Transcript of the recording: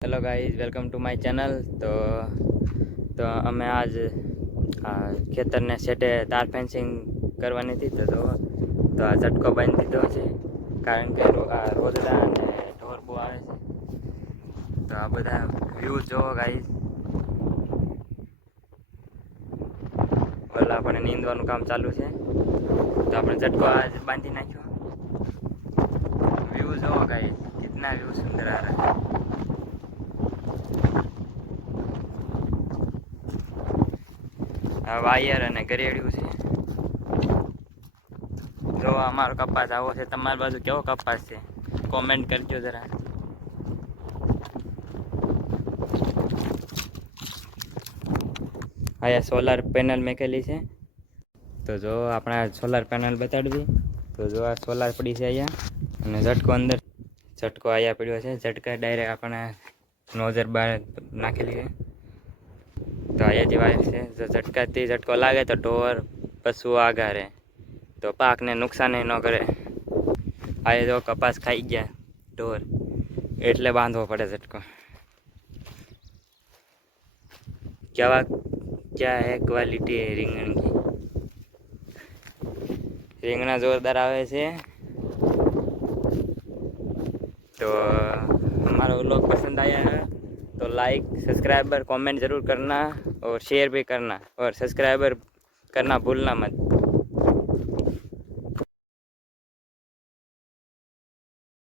Hello guys, welcome to my channel. तो અમે આજ ખેતરને સેટે તાર ફેન્સિંગ કરવાની હતી તો આ ઝટકો બાંધી દીધો છે, કારણ કે આ રોદડા અને ઢોર બહુ આવે છે. તો આ બધા વ્યૂ જોવો ગાઈસ. ઓલા આપણે નીંદવાનું કામ ચાલુ છે, તો આપણે ઝટકો આજ બાંધી નાખ્યો. વ્યૂ જોવો ગાઈસ, કિતના વ્યૂ સુંદર આ રહા है. વાયર અને ગરેડિયું છે. જો અમારો કપાસ આવો છે, તમારી બાજુ કેવો કપાસ છે કોમેન્ટ કરજો જરા. અહીંયા સોલાર પેનલ મેકેલી છે, તો જો આપણે સોલાર પેનલ બતાડવી. તો જો આ સોલાર પડી છે અહીંયા, અને ઝટકો અંદર, ઝટકો અહીંયા પડ્યો છે. ઝટકા ડાયરેક્ટ આપણે નોઝર બહાર નાખેલી છે. તો અહીંયા જે વાયર છે, જો ઝટકાથી ઝટકો લાગે તો ઢોર પશુ આગા રહે, તો પાકને નુકસાન ન કરે. અહીંયા જો કપાસ ખાઈ ગયા ઢોર, એટલે બાંધવો પડે ઝટકો. क्या है क्वालिटी રીંગણ की. રીંગણા જોરદાર આવે છે. तो हमारा व्लॉग पसंद आया है तो लाइक, सब्सक्राइबर, कमेंट ज़रूर करना और शेयर भी करना, और सब्सक्राइबर करना भूलना मत.